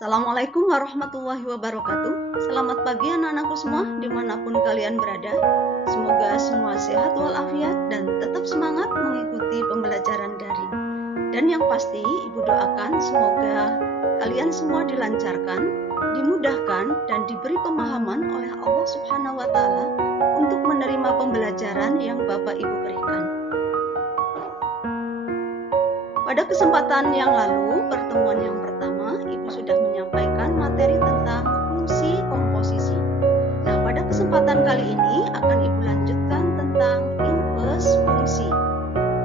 Assalamualaikum warahmatullahi wabarakatuh. Selamat pagi anak-anakku semua dimanapun kalian berada. Semoga semua sehat walafiat dan tetap semangat mengikuti pembelajaran daring. Dan yang pasti Ibu doakan semoga kalian semua dilancarkan, dimudahkan dan diberi pemahaman oleh Allah Subhanahu wa Ta'ala untuk menerima pembelajaran yang Bapak Ibu berikan. Pada kesempatan yang lalu, pertemuan yang pertama, Ibu sudah menyampaikan materi tentang fungsi komposisi. Nah, pada kesempatan kali ini akan Ibu lanjutkan tentang inverse fungsi.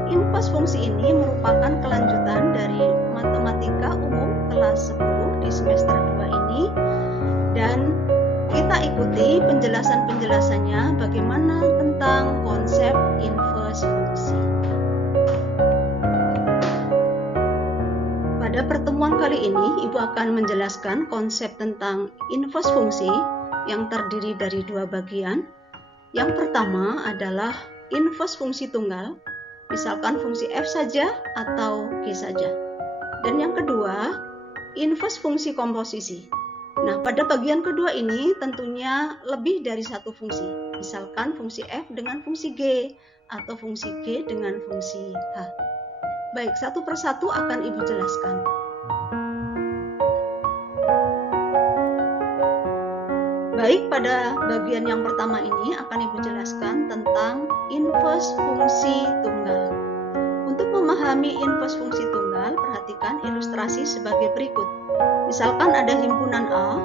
Inverse fungsi ini merupakan kelanjutan dari matematika umum kelas 10 di semester 2 ini, dan kita ikuti penjelasan-penjelasannya bagaimana tentang konsep inverse fungsi. Pada pertemuan kali ini, Ibu akan menjelaskan konsep tentang inverse fungsi yang terdiri dari dua bagian. Yang pertama adalah inverse fungsi tunggal, misalkan fungsi f saja atau g saja. Dan yang kedua, inverse fungsi komposisi. Nah, pada bagian kedua ini tentunya lebih dari satu fungsi, misalkan fungsi f dengan fungsi g atau fungsi g dengan fungsi h. Baik, satu persatu akan Ibu jelaskan. Baik, pada bagian yang pertama ini akan Ibu jelaskan tentang inverse fungsi tunggal. Untuk memahami inverse fungsi tunggal, perhatikan ilustrasi sebagai berikut. Misalkan ada himpunan A,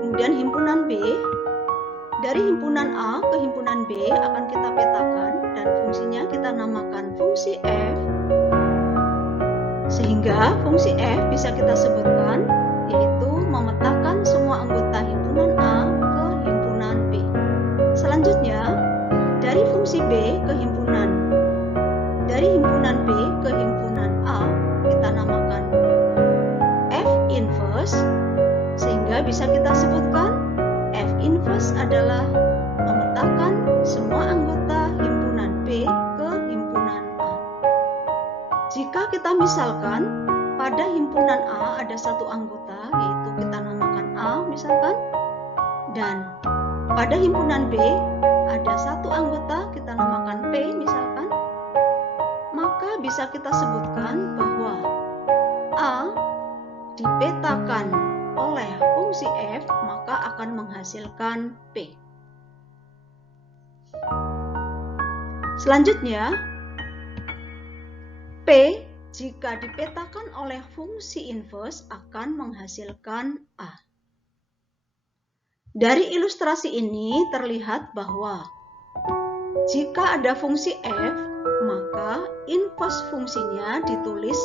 kemudian himpunan B. Dari himpunan A ke himpunan B akan kita petakan dan fungsinya kita namakan fungsi f. Sehingga fungsi f bisa kita sebutkan yaitu memetakan semua anggota himpunan A ke himpunan B. Selanjutnya, dari fungsi B ke himpunan B ke himpunan A kita namakan f inverse, sehingga bisa kita sebutkan f inverse adalah memetakan semua anggota himpunan B ke himpunan A. Jika kita misalkan pada himpunan A ada satu anggota, yaitu kita namakan A misalkan, dan pada himpunan B ada satu anggota, kita namakan P misalkan, maka bisa kita sebutkan bahwa A dipetakan oleh fungsi f maka akan menghasilkan P. Selanjutnya, P jika dipetakan oleh fungsi inverse akan menghasilkan A. Dari ilustrasi ini terlihat bahwa jika ada fungsi f, maka inverse fungsinya ditulis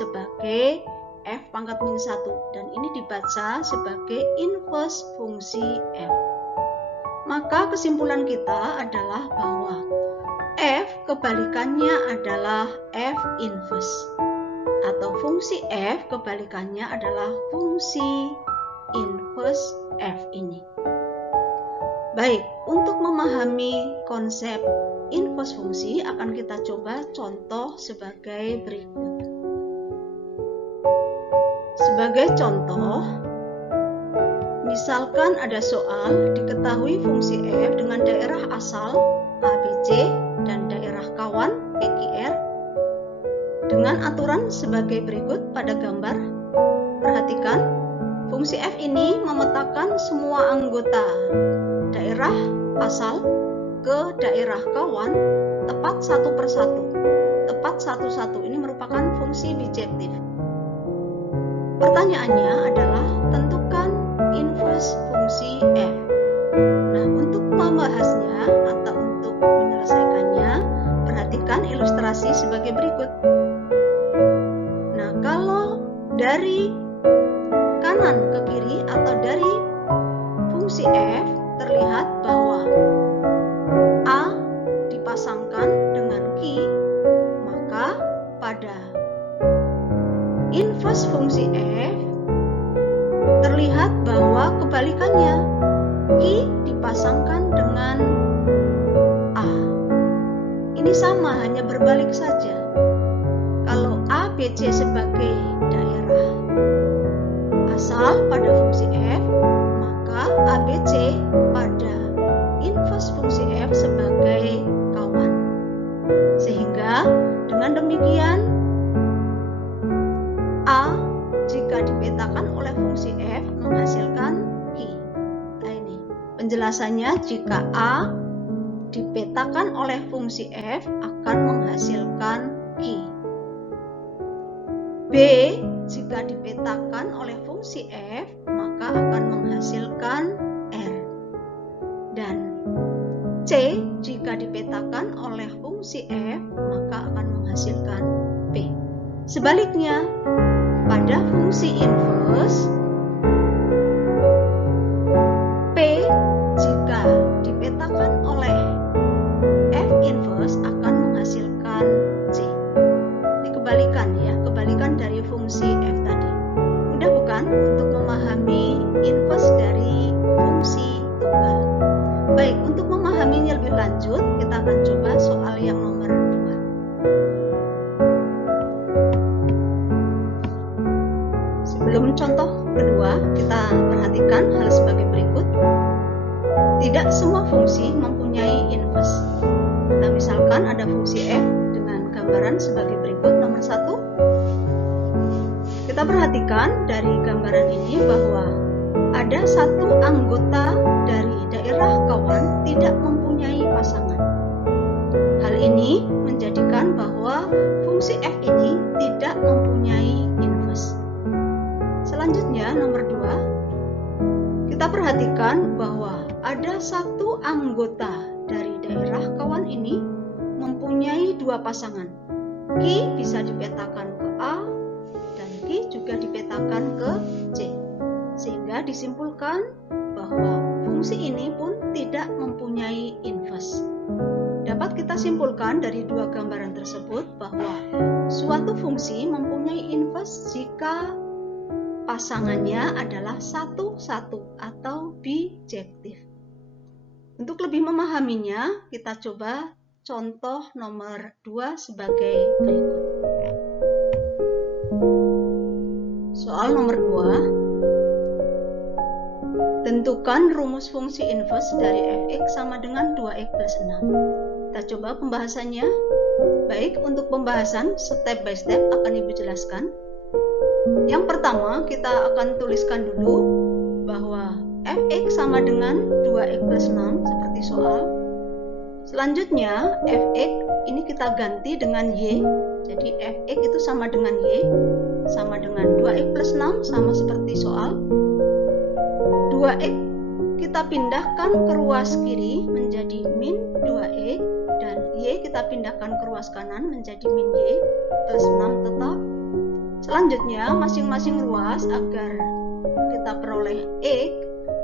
sebagai f pangkat min 1 dan ini dibaca sebagai inverse fungsi f. Maka kesimpulan kita adalah bahwa f kebalikannya adalah f inverse, atau fungsi f kebalikannya adalah fungsi inverse f ini. Baik, untuk memahami konsep inverse fungsi akan kita coba contoh sebagai berikut. Sebagai contoh, misalkan ada soal diketahui fungsi f dengan daerah asal ABC dan daerah kawan PQR dengan aturan sebagai berikut pada gambar. Perhatikan, fungsi f ini memetakan semua anggota daerah asal ke daerah kawan tepat satu persatu. Tepat satu-satu ini merupakan fungsi bijektif. Pertanyaannya adalah tentukan inverse fungsi f. Nah, untuk membahasnya atau untuk menyelesaikannya, perhatikan ilustrasi sebagai berikut. Nah, kalau dari kanan ke kiri atau dari fungsi f terlihat bahwa A dipasangkan dengan Q, maka pada inverse fungsi f terlihat bahwa kebalikannya, Q dipasangkan dengan A. Ini sama, hanya berbalik saja. Kalau ABC sebagai daerah asal jika dipetakan oleh fungsi f menghasilkan Q. Nah ini penjelasannya, jika A dipetakan oleh fungsi f akan menghasilkan Q. B jika dipetakan oleh fungsi f maka akan menghasilkan R. Dan C jika dipetakan oleh fungsi f maka akan menghasilkan P. Sebaliknya, pada fungsi inverse P jika dipetakan oleh f inverse akan menghasilkan C. Dikebalikan ya, kebalikan dari fungsi f tadi. Mudah bukan untuk memahami inverse dari fungsi tunggal? Baik, untuk memahaminya lebih lanjut, kita akan coba soal yang nomor 2. Sebelum contoh kedua, kita perhatikan hal sebagai berikut. Tidak semua fungsi mempunyai inverse. Kita misalkan ada fungsi f dengan gambaran sebagai berikut. Nomor 1, kita perhatikan dari gambaran ini bahwa ada satu anggota dari daerah kawan tidak mempunyai pasangan. Hal ini menjadikan bahwa fungsi f ini tidak mempunyai inverse. Selanjutnya nomor 2, kita perhatikan bahwa ada satu anggota dari daerah kawan ini mempunyai dua pasangan. Q bisa dipetakan ke A dan Q juga dipetakan ke C. Sehingga disimpulkan bahwa fungsi ini pun tidak mempunyai inverse. Dapat kita simpulkan dari dua gambaran tersebut bahwa suatu fungsi mempunyai inverse jika pasangannya adalah satu-satu atau bijektif. Untuk lebih memahaminya, kita coba contoh nomor 2 sebagai berikut. Soal nomor 2. Tentukan rumus fungsi inverse dari fx sama dengan 2x plus 6. Kita coba pembahasannya. Baik, untuk pembahasan step by step akan Ibu jelaskan. Yang pertama, kita akan tuliskan dulu bahwa fx sama dengan 2x plus 6 seperti soal. Selanjutnya, fx ini kita ganti dengan y. Jadi fx itu sama dengan y, sama dengan 2x plus 6, sama seperti soal. 2x kita pindahkan ke ruas kiri menjadi min 2x, dan y kita pindahkan ke ruas kanan menjadi min y plus 6 tetap. Selanjutnya, masing-masing ruas agar kita peroleh x,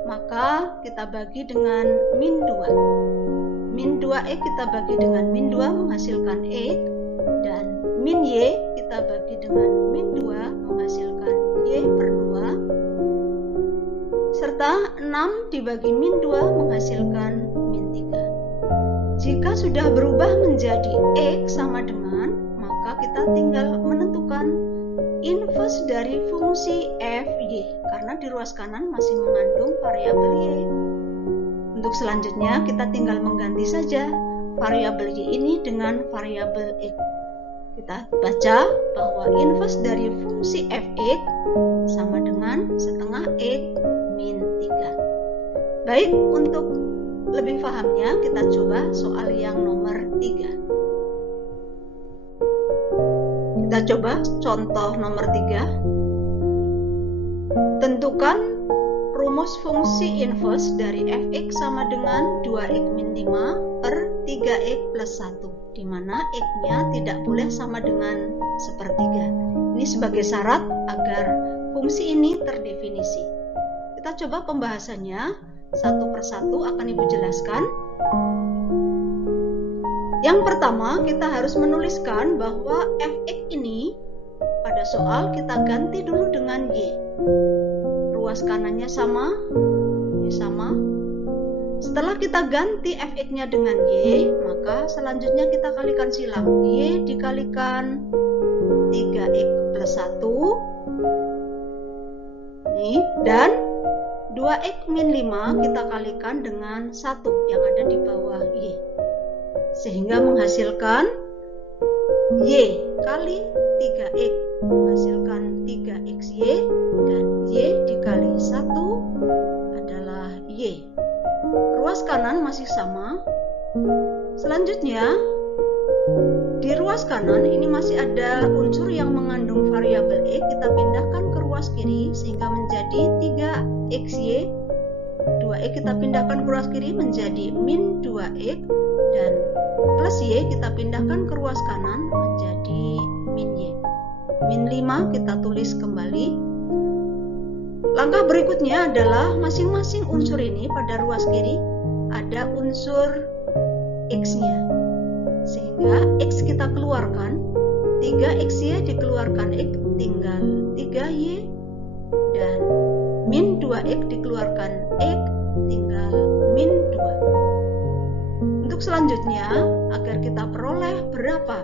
maka kita bagi dengan min 2. Min 2x kita bagi dengan min 2 menghasilkan x, dan min y kita bagi dengan min 2 menghasilkan y per 2, serta 6 dibagi min 2 menghasilkan min 3. Jika sudah berubah menjadi x sama dengan, maka kita tinggal menentukan inverse dari fungsi f y, karena di ruas kanan masih mengandung variabel y. Untuk selanjutnya kita tinggal mengganti saja variabel y ini dengan variabel x. Kita baca bahwa inverse dari fungsi fx sama dengan setengah x min 3. Baik, untuk lebih pahamnya kita coba soal yang nomor 3. Kita coba contoh nomor 3. Tentukan rumus fungsi inverse dari fx sama dengan 2x min 5 per 3x plus 1, di mana x-nya tidak boleh sama dengan sepertiga. Ini sebagai syarat agar fungsi ini terdefinisi. Kita coba pembahasannya satu persatu akan Ibu jelaskan. Yang pertama, kita harus menuliskan bahwa fx ini pada soal kita ganti dulu dengan y. Ruas kanannya sama, y sama. Setelah kita ganti fx-nya dengan y, maka selanjutnya kita kalikan silang. Y dikalikan 3x plus 1. Nih, dan 2x min 5 kita kalikan dengan 1 yang ada di bawah y. Sehingga menghasilkan y kali 3x menghasilkan 3xy masih sama. Selanjutnya, di ruas kanan ini masih ada unsur yang mengandung variabel X, kita pindahkan ke ruas kiri sehingga menjadi 3xy. 2x kita pindahkan ke ruas kiri menjadi min 2x, dan plus y kita pindahkan ke ruas kanan menjadi min y. Min 5 kita tulis kembali. Langkah berikutnya adalah masing-masing unsur ini pada ruas kiri ada unsur x-nya, sehingga x kita keluarkan, 3xy dikeluarkan x, tinggal 3y, dan min 2x dikeluarkan x, tinggal min 2. Untuk selanjutnya, agar kita peroleh berapa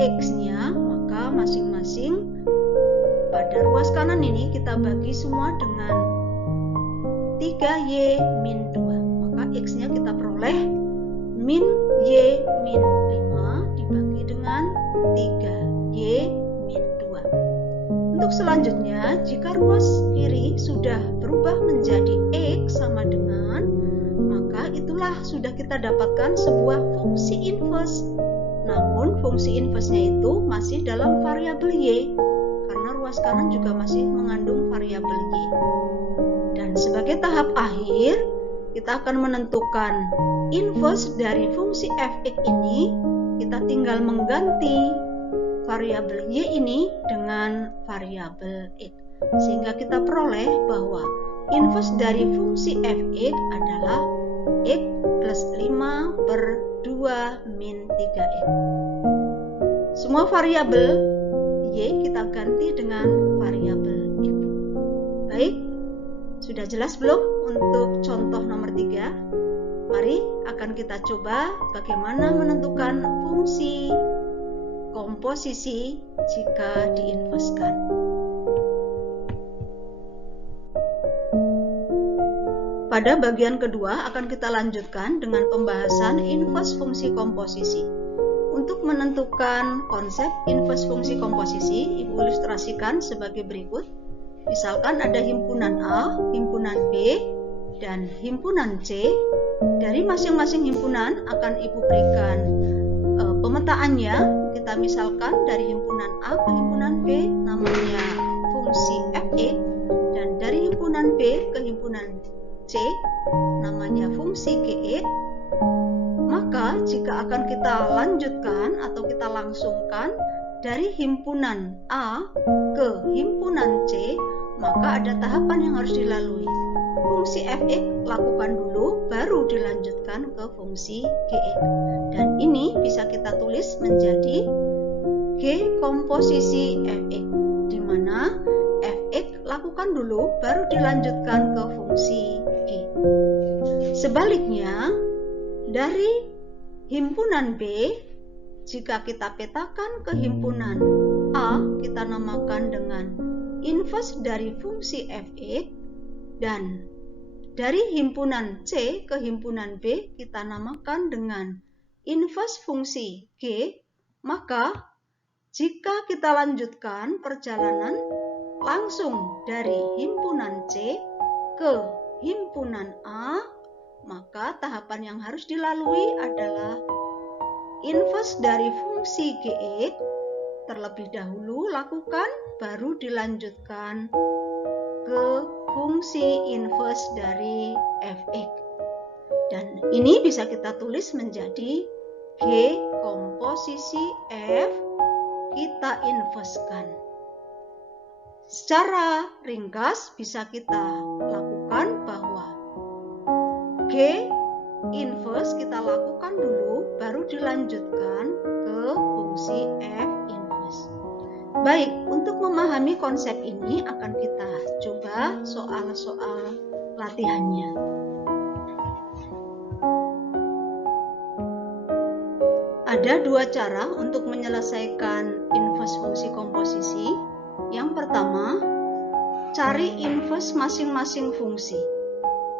x-nya, maka masing-masing pada ruas kanan ini kita bagi semua dengan 3y min 2. Maka x-nya kita peroleh min y min 5 dibagi dengan 3y min 2. Untuk selanjutnya, jika ruas kiri sudah berubah menjadi x sama dengan, maka itulah sudah kita dapatkan sebuah fungsi inverse. Namun fungsi inverse-nya itu masih dalam variabel y, karena ruas kanan juga masih mengandung variabel y. Dan sebagai tahap akhir, kita akan menentukan inverse dari fungsi f(x) ini. Kita tinggal mengganti variabel y ini dengan variabel x, sehingga kita peroleh bahwa inverse dari fungsi f(x) adalah x plus 5 per 2 min 3x. Semua variabel y kita ganti dengan variabel x. Baik, sudah jelas belum untuk contoh nomor 3? Mari akan kita coba bagaimana menentukan fungsi komposisi jika diinverskan. Pada bagian kedua akan kita lanjutkan dengan pembahasan inverse fungsi komposisi. Untuk menentukan konsep inverse fungsi komposisi, Ibu ilustrasikan sebagai berikut. Misalkan ada himpunan A, himpunan B, dan himpunan C. Dari masing-masing himpunan akan Ibu berikan pemetaannya. Kita misalkan dari himpunan A ke himpunan B namanya fungsi f(x), dan dari himpunan B ke himpunan C namanya fungsi g(x). Maka jika akan kita lanjutkan atau kita langsungkan dari himpunan A ke himpunan C, maka ada tahapan yang harus dilalui. Fungsi f(x) lakukan dulu, baru dilanjutkan ke fungsi g(x). Dan ini bisa kita tulis menjadi G komposisi f(x), di mana f(x) lakukan dulu, baru dilanjutkan ke fungsi g. Sebaliknya, dari himpunan B, jika kita petakan ke himpunan A, kita namakan dengan inverse dari fungsi f(x), dan dari himpunan C ke himpunan B kita namakan dengan inverse fungsi G. Maka jika kita lanjutkan perjalanan langsung dari himpunan C ke himpunan A, maka tahapan yang harus dilalui adalah inverse dari fungsi g(x) terlebih dahulu lakukan, baru dilanjutkan ke fungsi inverse dari f(x). Dan ini bisa kita tulis menjadi G komposisi F kita inverskan. Secara ringkas bisa kita lakukan bahwa G inverse kita lakukan dulu, baru dilanjutkan ke fungsi F inverse. Baik, untuk memahami konsep ini akan kita coba soal-soal latihannya. Ada dua cara untuk menyelesaikan inverse fungsi komposisi. Yang pertama, cari inverse masing-masing fungsi.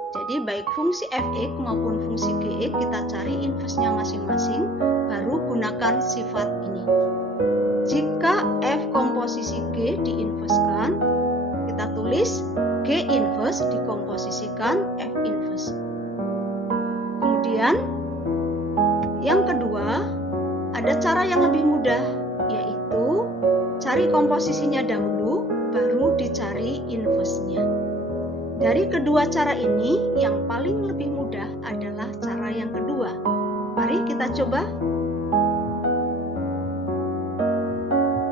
Jadi baik fungsi f(x) maupun fungsi g(x) kita cari inverse-nya masing-masing, baru gunakan sifat ini. Jika f komposisi g diinverskan, kita tulis g inverse dikomposisikan f inverse. Kemudian yang kedua, ada cara yang lebih mudah, yaitu cari komposisinya dahulu, baru dicari inverse-nya. Dari kedua cara ini, yang paling lebih mudah adalah cara yang kedua. Mari kita coba.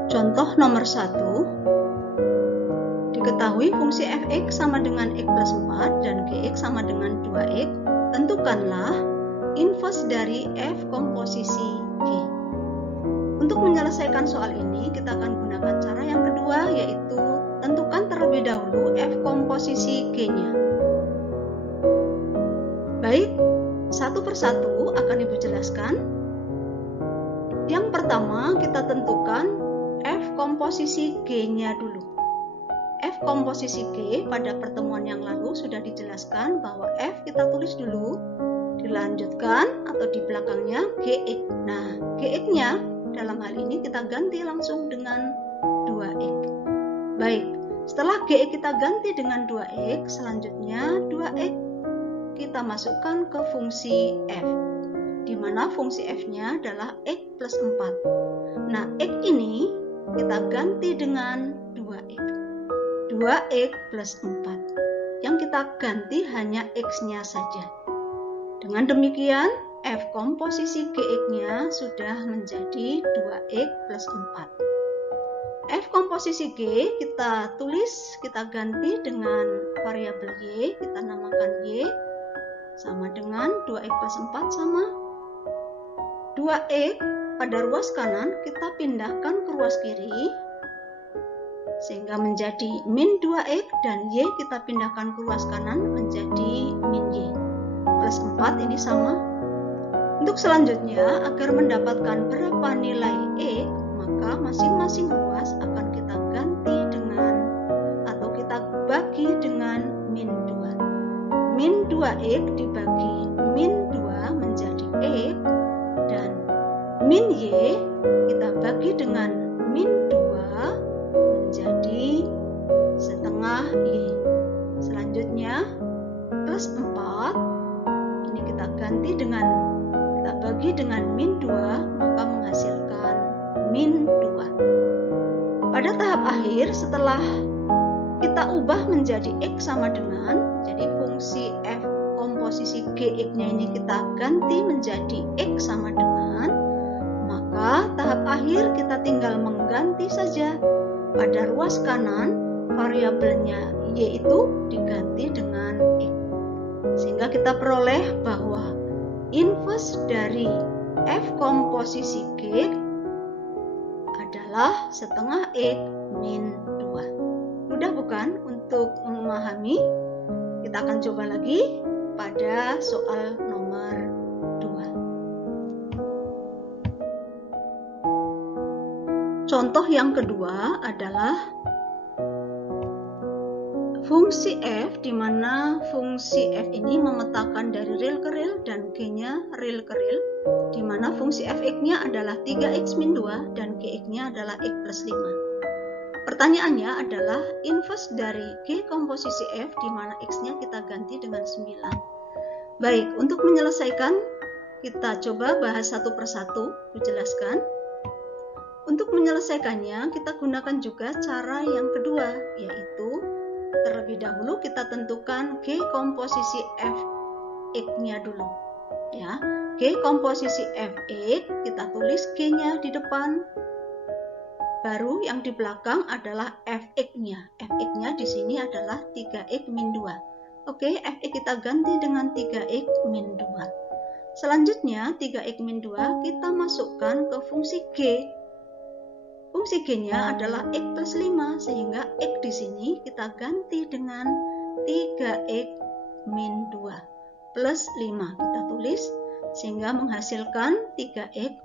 Contoh nomor 1. Diketahui fungsi f(x) sama dengan x plus 4 dan gx sama dengan 2x. Tentukanlah inverse dari f komposisi G. Untuk menyelesaikan soal ini, kita akan gunakan cara yang kedua, yaitu tentukan terlebih dahulu f komposisi G-nya. Baik, satu persatu akan Ibu jelaskan. Yang pertama, kita tentukan f komposisi G-nya dulu. F komposisi G pada pertemuan yang lalu sudah dijelaskan bahwa F kita tulis dulu, dilanjutkan atau di belakangnya GX. Nah, GX-nya dalam hal ini kita ganti langsung dengan 2X. Baik, setelah GX kita ganti dengan 2X, selanjutnya 2X kita masukkan ke fungsi F, di mana fungsi F-nya adalah X plus 4. Nah, X ini kita ganti dengan 2X. 2x plus 4. Yang kita ganti hanya x-nya saja. Dengan demikian, f komposisi gx-nya sudah menjadi 2x plus 4. F komposisi G kita tulis, kita ganti dengan variabel Y, kita namakan Y, sama dengan 2x plus 4 sama 2x pada ruas kanan kita pindahkan ke ruas kiri, sehingga menjadi min 2x, dan Y kita pindahkan ke ruas kanan menjadi min Y. Plus 4 ini sama. Untuk selanjutnya, agar mendapatkan berapa nilai X, maka masing-masing ruas akan kita ganti dengan, atau kita bagi dengan min 2. Min 2x dibagi min 2 menjadi X, dan min Y kita bagi dengan min 2 menjadi setengah Y. Selanjutnya plus 4 ini kita ganti dengan, kita bagi dengan min 2, maka menghasilkan min 2. Pada tahap akhir setelah kita ubah menjadi X sama dengan, jadi fungsi F komposisi GX-nya ini kita ganti menjadi X sama dengan, maka tahap akhir kita tinggal mengganti saja. Pada ruas kanan, variabelnya Y itu diganti dengan X. Sehingga kita peroleh bahwa inverse dari F komposisi G adalah setengah X min 2. Mudah bukan untuk memahami? Kita akan coba lagi pada soal nomor 2. Contoh yang kedua adalah fungsi f, di mana fungsi f ini memetakan dari rel ke rel dan g-nya rel ke rel, di mana fungsi f(x)-nya adalah 3x min 2 dan gx-nya adalah x plus 5. Pertanyaannya adalah inverse dari g komposisi f, di mana x-nya kita ganti dengan 9. Baik, untuk menyelesaikan, kita coba bahas satu persatu, dijelaskan. Untuk menyelesaikannya, kita gunakan juga cara yang kedua, yaitu terlebih dahulu kita tentukan G komposisi Fx-nya dulu. Ya, G komposisi Fx, kita tulis G-nya di depan. Baru yang di belakang adalah Fx-nya. Fx-nya di sini adalah 3x min 2. Oke, Fx kita ganti dengan 3x min 2. Selanjutnya, 3x min 2 kita masukkan ke fungsi G. Fungsi G-nya adalah X plus 5, sehingga X di sini kita ganti dengan 3X min 2 plus 5. Kita tulis, sehingga menghasilkan 3X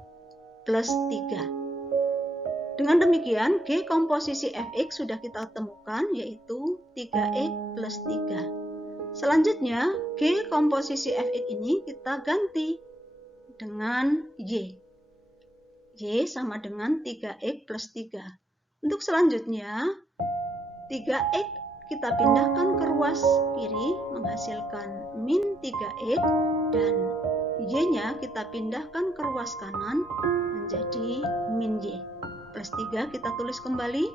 plus 3. Dengan demikian, G komposisi Fx sudah kita temukan, yaitu 3X plus 3. Selanjutnya, G komposisi Fx ini kita ganti dengan Y. Y sama dengan 3X plus 3. Untuk selanjutnya, 3X kita pindahkan ke ruas kiri menghasilkan min 3X, dan Y-nya kita pindahkan ke ruas kanan menjadi min Y. Plus 3 kita tulis kembali.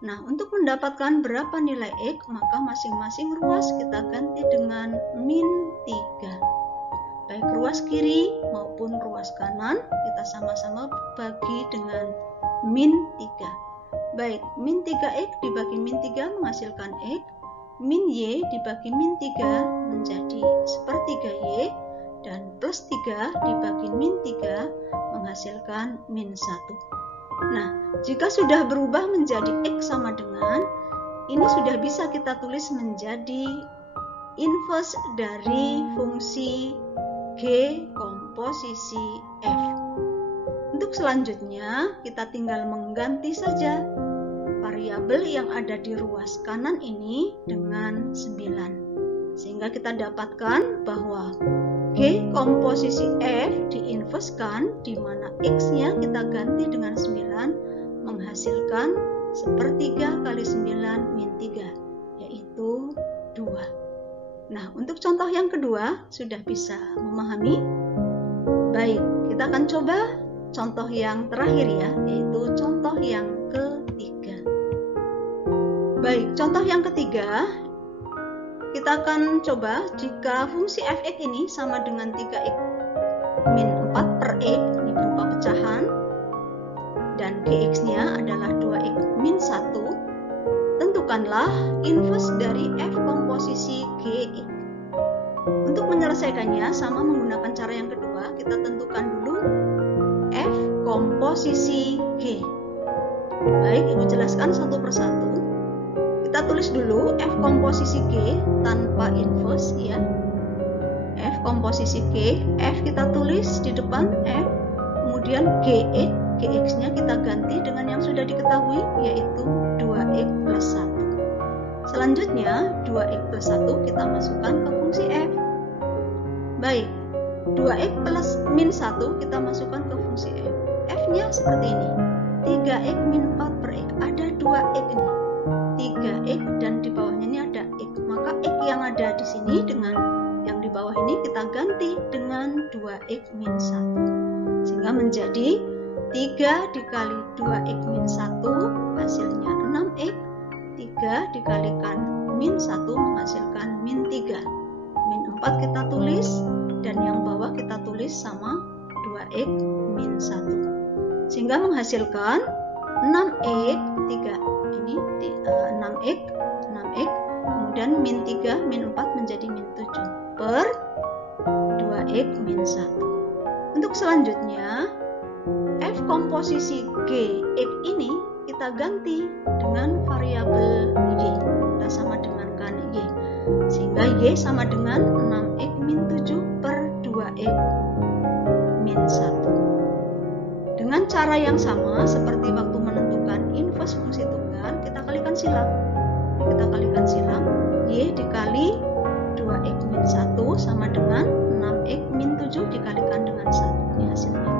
Nah, untuk mendapatkan berapa nilai X, maka masing-masing ruas kita ganti dengan min 3. Baik ruas kiri maupun ruas kanan, kita sama-sama bagi dengan min 3. Baik, min 3X dibagi min 3 menghasilkan X. Min Y dibagi min 3 menjadi sepertiga Y. Dan plus 3 dibagi min 3 menghasilkan min 1. Nah, jika sudah berubah menjadi X sama dengan, ini sudah bisa kita tulis menjadi inverse dari fungsi G komposisi F. Untuk selanjutnya, kita tinggal mengganti saja variabel yang ada di ruas kanan ini dengan 9. Sehingga kita dapatkan bahwa G komposisi F diinverskan, di mana X-nya kita ganti dengan 9, menghasilkan sepertiga kali 9 min 3, yaitu 2. Nah, untuk contoh yang kedua, sudah bisa memahami? Baik, kita akan coba contoh yang terakhir ya, yaitu contoh yang ketiga. Baik, contoh yang ketiga, kita akan coba jika fungsi f(x) ini sama dengan 3x min 4 per x, ini berupa pecahan, dan gx-nya adalah 2x min 1, tentukanlah inverse dari f komposisi gx. Untuk menyelesaikannya sama menggunakan cara yang kedua, kita tentukan dulu f komposisi g. Baik, Ibu jelaskan satu persatu. Kita tulis dulu F komposisi G tanpa inverse ya. F komposisi G, F kita tulis di depan F, kemudian GX, GX-nya kita ganti dengan yang sudah diketahui yaitu 2X plus 1. Selanjutnya 2X plus 1 kita masukkan ke fungsi F. Baik, 2X plus min 1 kita masukkan ke fungsi F. F-nya seperti ini, 3X min 4 per X, ada 2X ini. 3x dan di bawahnya ini ada x, maka x yang ada di sini dengan yang di bawah ini kita ganti dengan 2x min 1, sehingga menjadi 3 dikali 2x min 1 hasilnya 6x, 3 dikalikan min 1 menghasilkan min 3, min 4 kita tulis dan yang bawah kita tulis sama 2x min 1, sehingga menghasilkan 6x 3 ini 6x, kemudian min 3, min 4 menjadi min 7 per 2x min 1. Untuk selanjutnya, f komposisi g, x ini kita ganti dengan variabel y, kita sama dengankan y, sehingga y sama dengan 6x min 7 per 2x min 1. Dengan cara yang sama seperti waktu menentukan inverse fungsi tunggal, kita kalikan silang. Kita kalikan silang, y dikali 2x min 1 sama dengan 6x min 7 dikalikan dengan 1. Ini hasilnya.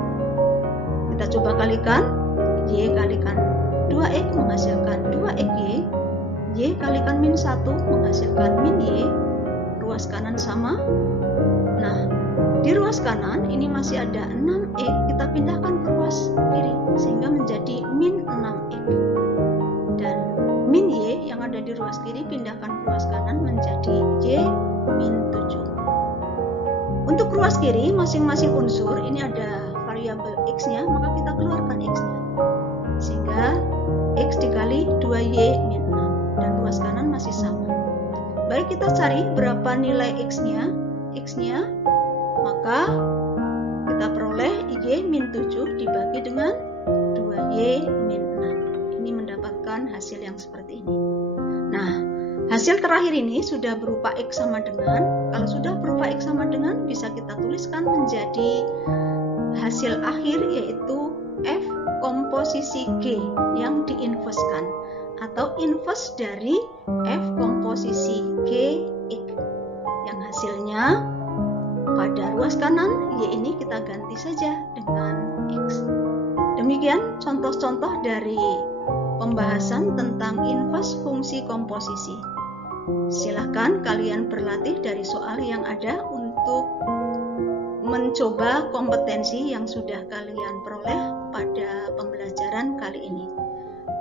Kita coba kalikan, y kalikan 2x menghasilkan 2xy, y kalikan min 1 menghasilkan min y, ruas kanan sama. Nah, di ruas kanan ini masih ada 6x, kita pindahkan ke ruas kiri sehingga menjadi min 6x. Dan min y yang ada di ruas kiri pindahkan ke ruas kanan menjadi y min 7. Untuk ruas kiri masing-masing unsur ini ada variabel x-nya, maka kita keluarkan x-nya. Sehingga x dikali 2y min 6 dan ruas kanan masih sama. Baik, kita cari berapa nilai x-nya. X-nya maka kita peroleh y min 7 dibagi dengan 2y min 6. Ini mendapatkan hasil yang seperti ini. Nah, hasil terakhir ini sudah berupa x sama dengan. Kalau sudah berupa x sama dengan, bisa kita tuliskan menjadi hasil akhir yaitu f komposisi g yang diinverskan atau inverse dari f komposisi g x yang hasilnya pada ruas kanan y ini kita ganti saja dengan x. Demikian contoh-contoh dari pembahasan tentang inverse fungsi komposisi. Silahkan kalian berlatih dari soal yang ada untuk mencoba kompetensi yang sudah kalian peroleh pada pembelajaran kali ini.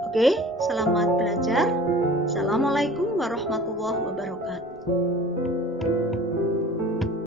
Oke, selamat belajar. Assalamualaikum warahmatullahi wabarakatuh.